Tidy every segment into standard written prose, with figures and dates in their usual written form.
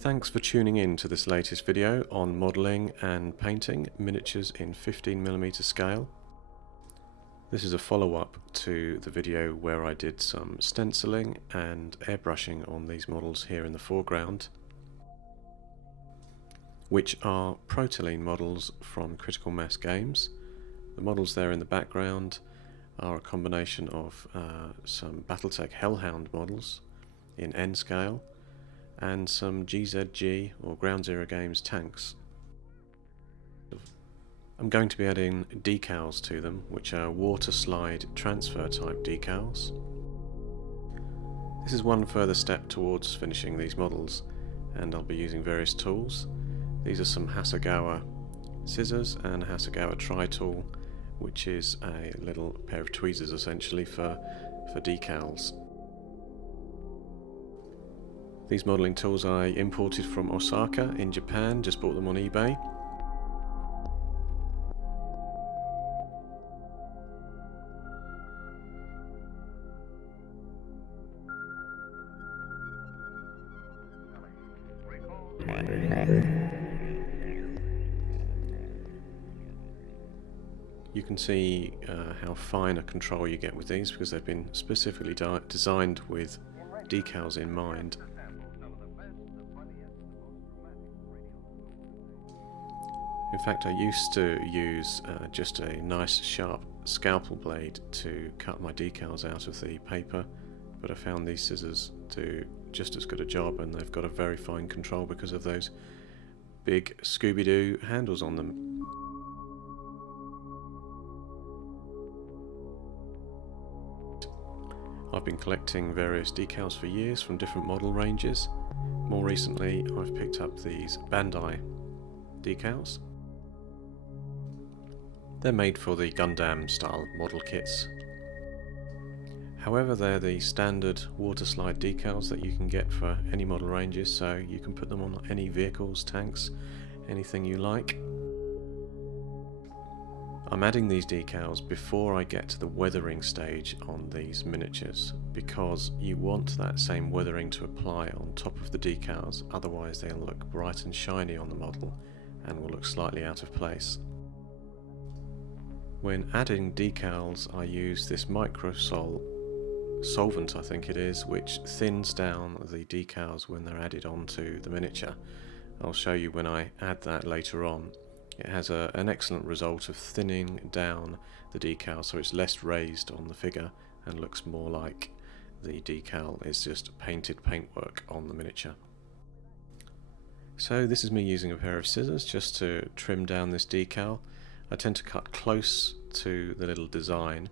Thanks for tuning in to this latest video on modelling and painting miniatures in 15mm scale. This is a follow-up to the video where I did some stenciling and airbrushing on these models here in the foreground, which are Protoline models from Critical Mass Games. The models there in the background are a combination of some Battletech Hellhound models in N scale and some GZG or Ground Zero Games tanks. I'm going to be adding decals to them, which are waterslide transfer type decals. This is one further step towards finishing these models, and I'll be using various tools. These are some Hasegawa scissors and a Hasegawa tri-tool, which is a little pair of tweezers essentially for decals. These modelling tools I imported from Osaka in Japan, just bought them on eBay. You can see how fine a control you get with these because they've been specifically designed with decals in mind. In fact, I used to use just a nice sharp scalpel blade to cut my decals out of the paper, but I found these scissors do just as good a job, and they've got a very fine control because of those big Scooby-Doo handles on them. I've been collecting various decals for years from different model ranges. More recently, I've picked up these Bandai decals. They're made for the Gundam style model kits. However, they're the standard waterslide decals that you can get for any model ranges, so you can put them on any vehicles, tanks, anything you like. I'm adding these decals before I get to the weathering stage on these miniatures, because you want that same weathering to apply on top of the decals, otherwise they'll look bright and shiny on the model and will look slightly out of place. When adding decals, I use this Microsol solvent, I think it is, which thins down the decals when they're added onto the miniature. I'll show you when I add that later on. It has an excellent result of thinning down the decal so it's less raised on the figure and looks more like the decal is just painted paintwork on the miniature. So this is me using a pair of scissors just to trim down this decal. I tend to cut close to the little design.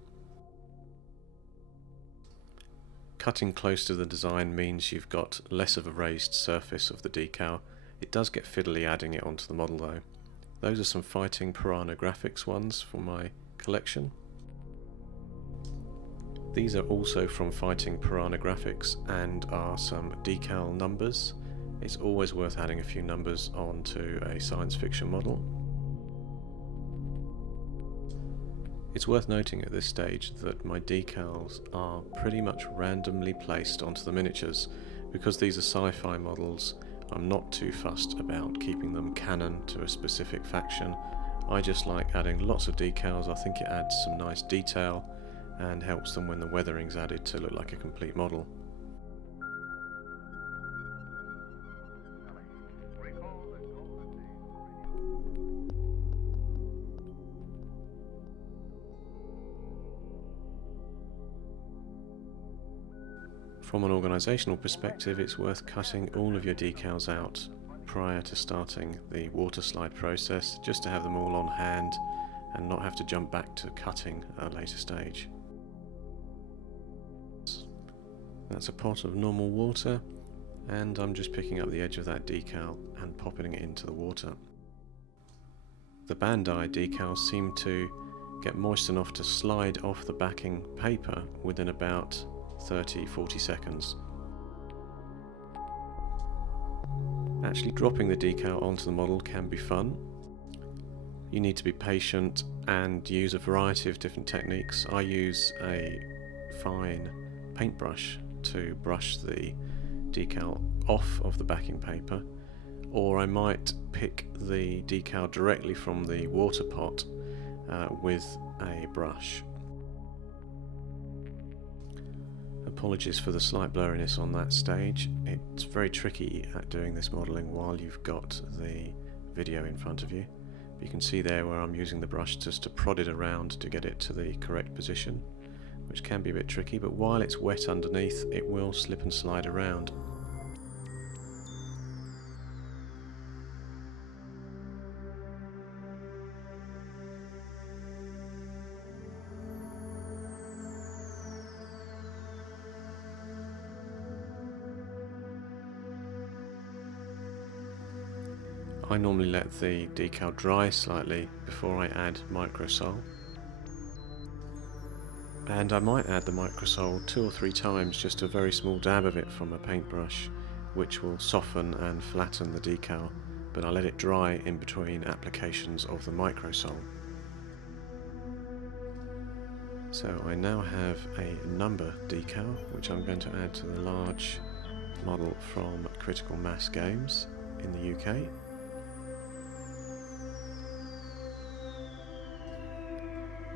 Cutting close to the design means you've got less of a raised surface of the decal. It does get fiddly adding it onto the model though. Those are some Fighting Piranha Graphics ones for my collection. These are also from Fighting Piranha Graphics and are some decal numbers. It's always worth adding a few numbers onto a science fiction model. It's worth noting at this stage that my decals are pretty much randomly placed onto the miniatures. Because these are sci-fi models, I'm not too fussed about keeping them canon to a specific faction. I just like adding lots of decals. I think it adds some nice detail and helps them when the weathering's added to look like a complete model. From an organisational perspective, it's worth cutting all of your decals out prior to starting the waterslide process, just to have them all on hand and not have to jump back to cutting at a later stage. That's a pot of normal water, and I'm just picking up the edge of that decal and popping it into the water. The Bandai decals seem to get moist enough to slide off the backing paper within about 30-40 seconds. Actually dropping the decal onto the model can be fun. You need to be patient and use a variety of different techniques. I use a fine paintbrush to brush the decal off of the backing paper, or I might pick the decal directly from the water pot with a brush. Apologies for the slight blurriness on that stage. It's very tricky at doing this modelling while you've got the video in front of you. You can see there where I'm using the brush just to prod it around to get it to the correct position, which can be a bit tricky, but while it's wet underneath it will slip and slide around. I normally let the decal dry slightly before I add Microsol, and I might add the Microsol 2 or 3 times, just a very small dab of it from a paintbrush, which will soften and flatten the decal, but I let it dry in between applications of the Microsol. So I now have a number decal which I'm going to add to the large model from Critical Mass Games in the UK.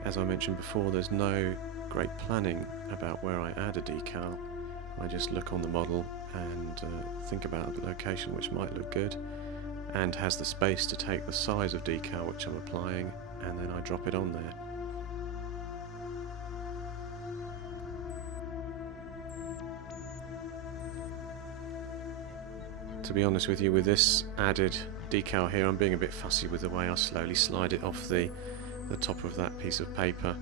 As I mentioned before, there's no great planning about where I add a decal. I just look on the model and think about a location which might look good and has the space to take the size of decal which I'm applying, and then I drop it on there. To be honest with you, with this added decal here, I'm being a bit fussy with the way I slowly slide it off the top of that piece of paper.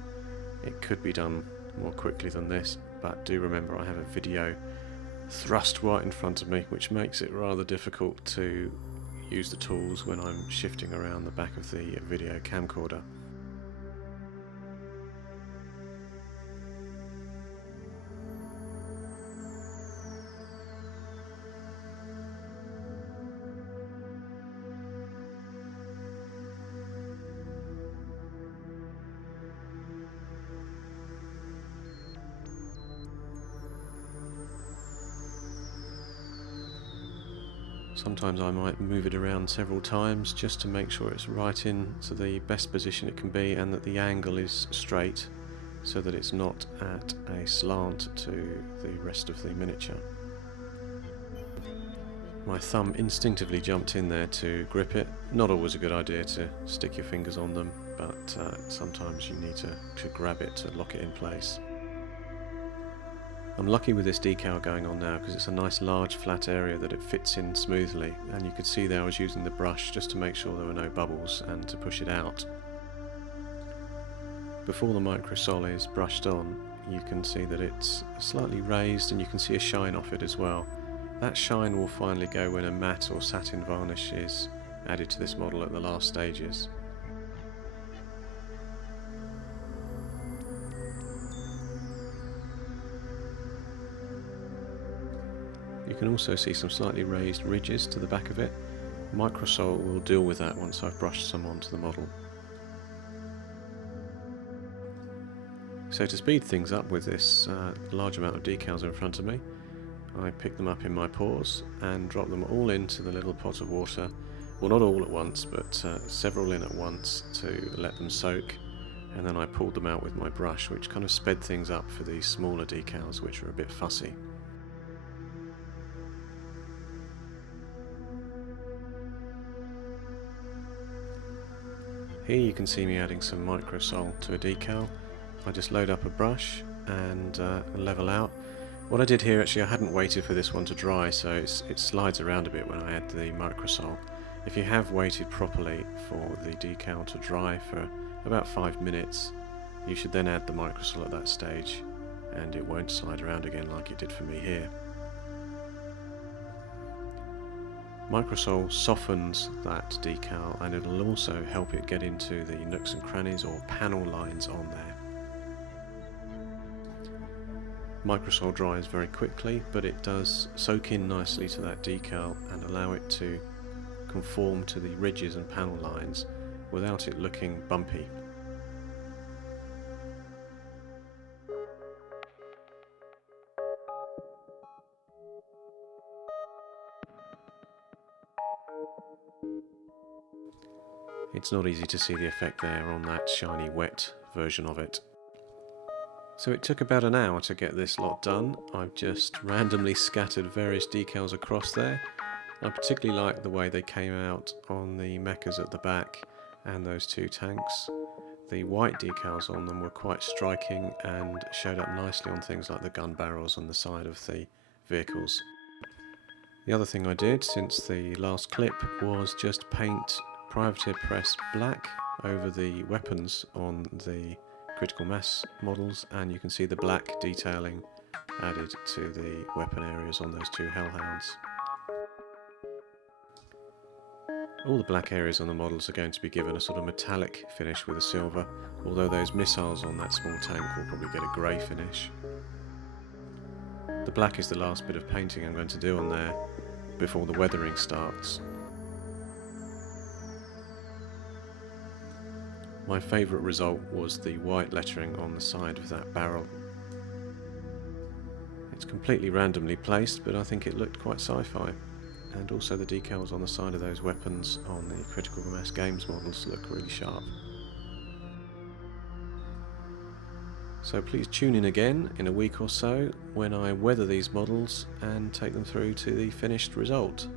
It could be done more quickly than this, but do remember I have a video thrust right in front of me, which makes it rather difficult to use the tools when I'm shifting around the back of the video camcorder. Sometimes I might move it around several times just to make sure it's right in to the best position it can be and that the angle is straight so that it's not at a slant to the rest of the miniature. My thumb instinctively jumped in there to grip it. Not always a good idea to stick your fingers on them, but sometimes you need to grab it to lock it in place. I'm lucky with this decal going on now because it's a nice large flat area that it fits in smoothly, and you could see there I was using the brush just to make sure there were no bubbles and to push it out. Before the Microsol is brushed on, you can see that it's slightly raised and you can see a shine off it as well. That shine will finally go when a matte or satin varnish is added to this model at the last stages. You can also see some slightly raised ridges to the back of it. Microsol will deal with that once I've brushed some onto the model. So to speed things up with this large amount of decals in front of me, I pick them up in my paws and drop them all into the little pot of water. Well, not all at once, but several in at once to let them soak, and then I pulled them out with my brush, which kind of sped things up for these smaller decals which are a bit fussy. Here you can see me adding some Microsol to a decal. I just load up a brush and level out. What I did here, actually, I hadn't waited for this one to dry, so it slides around a bit when I add the Microsol. If you have waited properly for the decal to dry for about 5 minutes, you should then add the Microsol at that stage, and it won't slide around again like it did for me here. Microsol softens that decal, and it'll also help it get into the nooks and crannies or panel lines on there. Microsol dries very quickly, but it does soak in nicely to that decal and allow it to conform to the ridges and panel lines without it looking bumpy. It's not easy to see the effect there on that shiny wet version of it. So it took about an hour to get this lot done. I've just randomly scattered various decals across there. I particularly like the way they came out on the mechas at the back and those two tanks. The white decals on them were quite striking and showed up nicely on things like the gun barrels on the side of the vehicles. The other thing I did since the last clip was just paint Privateer Press black over the weapons on the critical mass models, and you can see the black detailing added to the weapon areas on those two Hellhounds. All the black areas on the models are going to be given a sort of metallic finish with a silver, although those missiles on that small tank will probably get a grey finish. The black is the last bit of painting I'm going to do on there before the weathering starts. My favourite result was the white lettering on the side of that barrel. It's completely randomly placed, but I think it looked quite sci-fi. And also the decals on the side of those weapons on the Critical Mass Games models look really sharp. So please tune in again in a week or so when I weather these models and take them through to the finished result.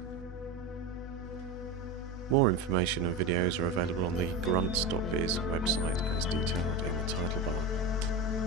More information and videos are available on the grunts.biz website as detailed in the title bar.